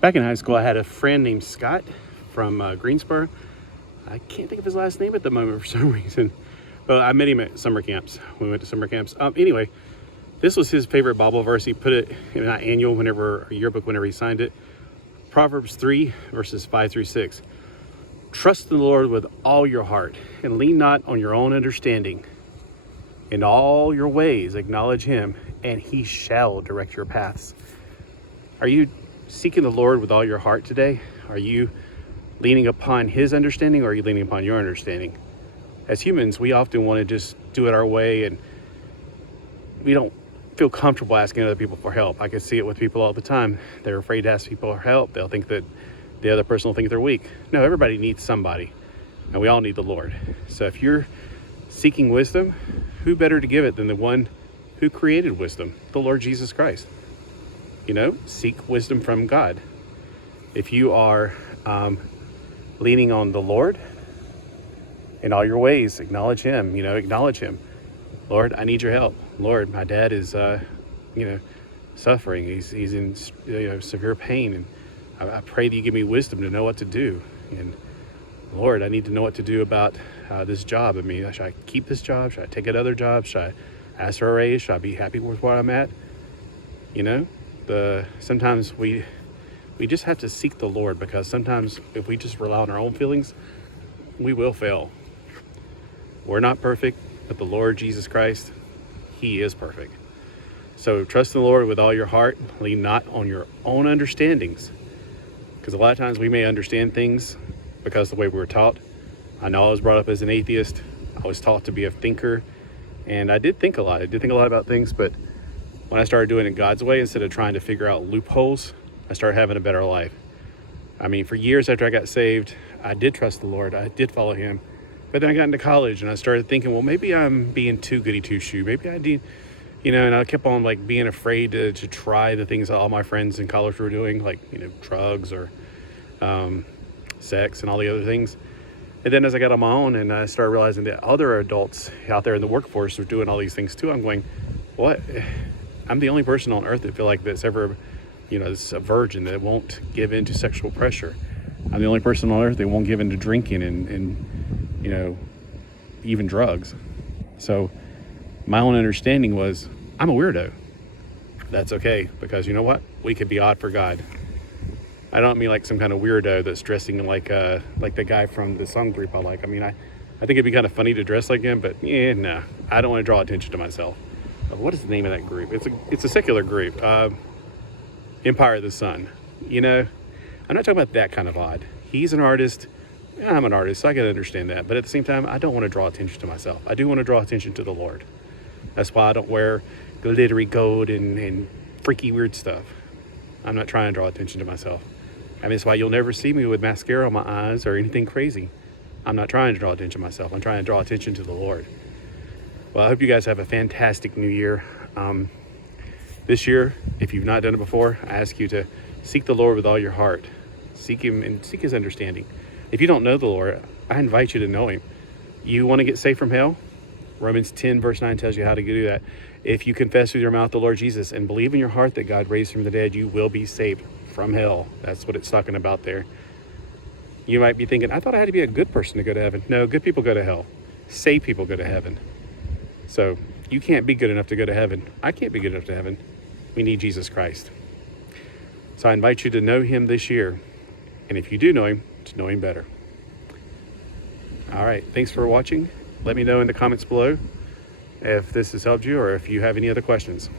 Back in high school, I had a friend named Scott from Greensboro. I can't think of his last name at the moment for some reason. But I met him at summer camps. We went to summer camps. Anyway, this was his favorite Bible verse. He put it in an annual or yearbook whenever he signed it. Proverbs 3, verses 5 through 6. Trust in the Lord with all your heart and lean not on your own understanding. In all your ways acknowledge him, and he shall direct your paths. Are you seeking the Lord with all your heart today? Are you leaning upon his understanding, or are you leaning upon your understanding? As humans, we often want to just do it our way, and we don't feel comfortable asking other people for help. I can see it with people all the time. They're afraid to ask people for help. They'll think that the other person will think they're weak. No, everybody needs somebody, and we all need the Lord. So if you're seeking wisdom, who better to give it than the one who created wisdom, the Lord Jesus Christ? Seek wisdom from God. If you are leaning on the Lord, in all your ways, acknowledge him. Acknowledge him. Lord, I need your help. Lord, my dad is, suffering. He's in, severe pain, and I pray that you give me wisdom to know what to do. And Lord, I need to know what to do about this job. Should I keep this job? Should I take another job? Should I ask for a raise? Should I be happy with where I'm at? Sometimes we just have to seek the Lord, because sometimes if we just rely on our own feelings, we will fail. We're not perfect, but the Lord Jesus Christ, he is perfect. So trust in the Lord with all your heart. Lean not on your own understandings, because a lot of times we may understand things because of the way we were taught. I know I was brought up as an atheist. I was taught to be a thinker, and I did think a lot. I did think a lot about things, but when I started doing it God's way, instead of trying to figure out loopholes, I started having a better life. For years after I got saved, I did trust the Lord. I did follow him. But then I got into college, and I started thinking, well, maybe I'm being too goody two-shoe. Maybe I did, and I kept on being afraid to try the things that all my friends in college were doing, drugs or sex and all the other things. And then as I got on my own and I started realizing that other adults out there in the workforce were doing all these things too, I'm going, what? I'm the only person on earth that feel like that's ever, is a virgin that won't give in to sexual pressure. I'm the only person on earth that won't give in to drinking and even drugs. So my own understanding was, I'm a weirdo. That's okay, because you know what? We could be odd for God. I don't mean like some kind of weirdo that's dressing like the guy from the song group I like. I think it'd be kind of funny to dress like him, but no, I don't want to draw attention to myself. What is the name of that group? It's a secular group. Empire of the Sun. I'm not talking about that kind of odd. He's an artist. I'm an artist, so I can understand that. But at the same time, I don't want to draw attention to myself. I do want to draw attention to the Lord. That's why I don't wear glittery gold and freaky weird stuff. I'm not trying to draw attention to myself. That's why you'll never see me with mascara on my eyes or anything crazy. I'm not trying to draw attention to myself. I'm trying to draw attention to the Lord. Well, I hope you guys have a fantastic new year. This year, if you've not done it before, I ask you to seek the Lord with all your heart. Seek him and seek his understanding. If you don't know the Lord, I invite you to know him. You want to get saved from hell? Romans 10 verse 9 tells you how to do that. If you confess with your mouth the Lord Jesus and believe in your heart that God raised him from the dead, you will be saved from hell. That's what it's talking about there. You might be thinking, I thought I had to be a good person to go to heaven. No, good people go to hell. Saved people go to heaven. So you can't be good enough to go to heaven. I can't be good enough to heaven. We need Jesus Christ. So I invite you to know him this year. And if you do know him, to know him better. All right. Thanks for watching. Let me know in the comments below if this has helped you or if you have any other questions.